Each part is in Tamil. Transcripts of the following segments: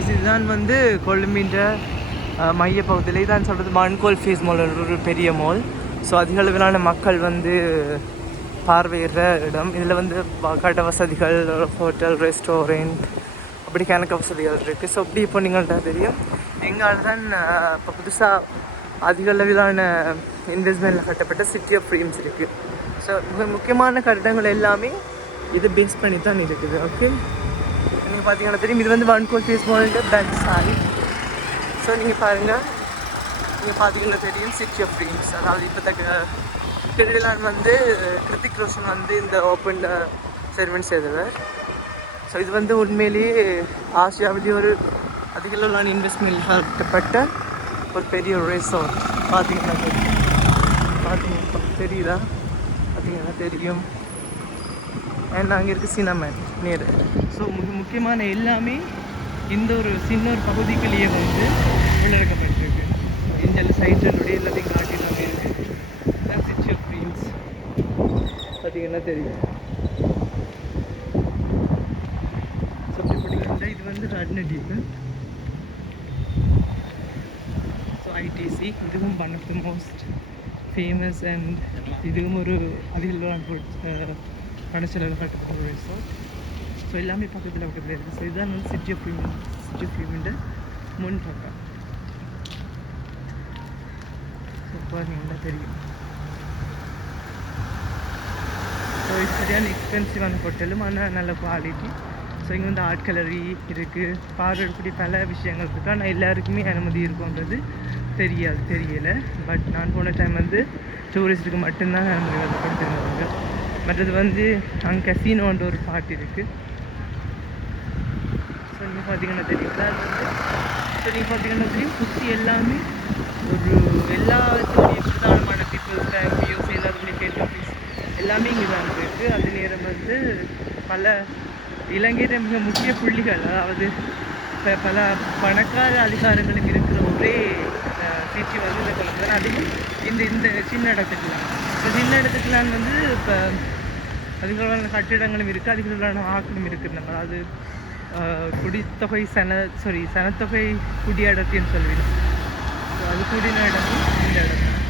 இதுதான் வந்து கொழும்பின்ற மையப்பகுதியிலே தான் சொல்கிறது மன்கோல் ஃபேஸ் மால் ஒரு பெரிய மால். ஸோ அதிக அளவிலான மக்கள் வந்து பார்வையிடுற இடம். இதில் வந்து கடை வசதிகள், ஹோட்டல், ரெஸ்டாரண்ட், அப்படி கணக்கு வசதிகள் இருக்குது. ஸோ அப்படி இப்போ நீங்கள்கிட்ட தெரியும் எங்களால் தான் இப்போ புதுசாக அதிக அளவிலான இன்வெஸ்ட்மெண்ட்டில் கட்டப்பட்ட சிட்டி ஆஃப் ட்ரீம்ஸ் இருக்குது. ஸோ மிக முக்கியமான கட்டிடங்கள் எல்லாமே இது பேஸ் பண்ணி தான் இருக்குது. ஓகே, நீங்கள் பார்த்தீங்கன்னா தெரியும் இது வந்து மன்கோல் ஃபேஸ் மால்ன்ற பேக் சைட். ஸோ நீங்கள் பாருங்கள், நீங்கள் பார்த்தீங்கன்னா தெரியும் சிட்டி ஆஃப் ட்ரீம்ஸ். அதாவது இப்போ திருவிழான் வந்து கிருத்திக் ரோஷன் வந்து இந்த ஓப்பன் செரிமனி செய்தவர். ஸோ இது வந்து உண்மையிலேயே ஆசியாவிலேயே ஒரு அதிக அளவிலான இன்வெஸ்ட்மெண்ட் கட்டப்பட்ட ஒரு பெரிய ரெசார்ட். பார்த்தீங்கன்னா தெரியுதா? பார்த்தீங்கன்னா தெரியும். அண்ட் அங்கே இருக்குது சினமன் நேரு. ஸோ முக்கியமான எல்லாமே இந்த ஒரு சின்ன ஒரு பகுதிக்குள்ளேயே வந்து உள்ளடக்கப்பட்டிருக்கு. இந்த சைட்னுடைய எல்லாத்தையும் காட்டினாங்க இருக்குது. இதுதான் சிட்டி ஆஃப் ட்ரீம்ஸ். பார்த்தீங்கன்னா தெரியும். ஸோ அப்படி பார்த்தீங்கன்னா இது வந்து ரட்னடிப்பு. ஸோ ஐடிசி இதுவும் one of the most famous and இதுவும் ஒரு அதிக பணச்செலவு கட்டப்பட்ட ஒரு ரிசார்ட். ஸோ எல்லாமே பக்கத்தில் இருக்குது. ஸோ இதுதான் வந்து சிட்டி ஆஃப் ட்ரீம்ன்ற முன் பக்கம். ஸோ பாருங்கன்னா தெரியும். ஸோ இது சரியான எக்ஸ்பென்சிவான ஹோட்டலும், ஆனால் நல்ல குவாலிட்டி. ஸோ இங்கே வந்து ஆர்ட் கேலரி இருக்குது, பார்வையிடக்கூடிய பல விஷயங்கள் இருக்குது. ஆனால் எல்லாருக்குமே அனுமதி இருக்குன்றது தெரியலை. பட் நான் போன டைம் வந்து டூரிஸ்ட்டுக்கு மட்டும்தான் அனுமதி கொடுத்துருந்தாங்க. மற்றது வந்து அங்கே கசினோன்ற ஒரு பார்ட் இருக்குது. ஸோ நீங்கள் பார்த்தீங்கன்னா தெரியும். ஸோ நீங்கள் பார்த்தீங்கன்னா தெரியும் சுற்றி எல்லாமே ஒரு எல்லாத்துடைய பிரதானமான பீப்புள்ஸ் எம்பியூஸ் எல்லாத்துடைய ஹெட் ஆஃபீஸ் எல்லாமே இங்கே தான் இருக்குது. அது நேரம் வந்து பல இலங்கையில் மிக முக்கிய புள்ளிகள், அதாவது இப்போ பல பணக்கார அதிகாரங்களும் இருக்கிற ஒரே சிட்டி வந்து இந்த கொழும்பு தான். அதுவும் இந்த சின்ன இடத்துக்குலாம். இப்போ சின்ன இடத்துக்குலாம் வந்து இப்போ அதிகளவான கட்டிடங்களும் இருக்குது, அதிகளவான ஆக்களும் இருக்குது. அதாவது குடித்தொகை சனத்தொகை குடியடர்த்தின்னு சொல்லுவீங்க. ஸோ அது கூடின இடமும் இந்த இடம் தான்.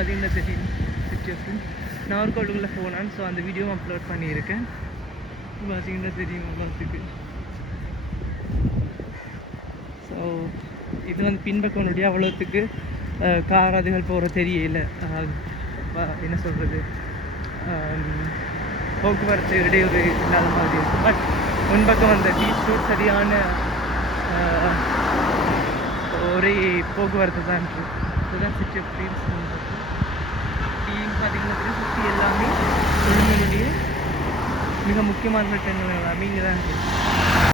அது இந்த தெரியும் சிட்டி ஆஃப் ட்ரீம்ஸ். நாகர்கோவிலுக்குள்ளே போனான். ஸோ அந்த வீடியோவும் அப்லோட் பண்ணியிருக்கேன். பார்த்தீங்கன்னா தெரியும் உங்களுக்கு. ஸோ இது வந்து பின்பக்கனுடைய அவ்வளோத்துக்கு காராதுகள் போகிற தெரியல. என்ன சொல்கிறது, போக்குவரத்து இடையூறு இல்லாத மாதிரி இருக்குது. பட் முன்பக்கம் அந்த பீச் ரோட் சரியான ஒரே போக்குவரத்து தான் இருக்குது. இதுதான் சிட்டி ஆஃப் ட்ரீம்ஸ். டீம் பார்த்திங்கன்னா சுற்றி எல்லாமே கொழும்பினுடைய மிக முக்கியமான கட்டங்கள் எல்லாமே இங்கே தான் இருக்குது.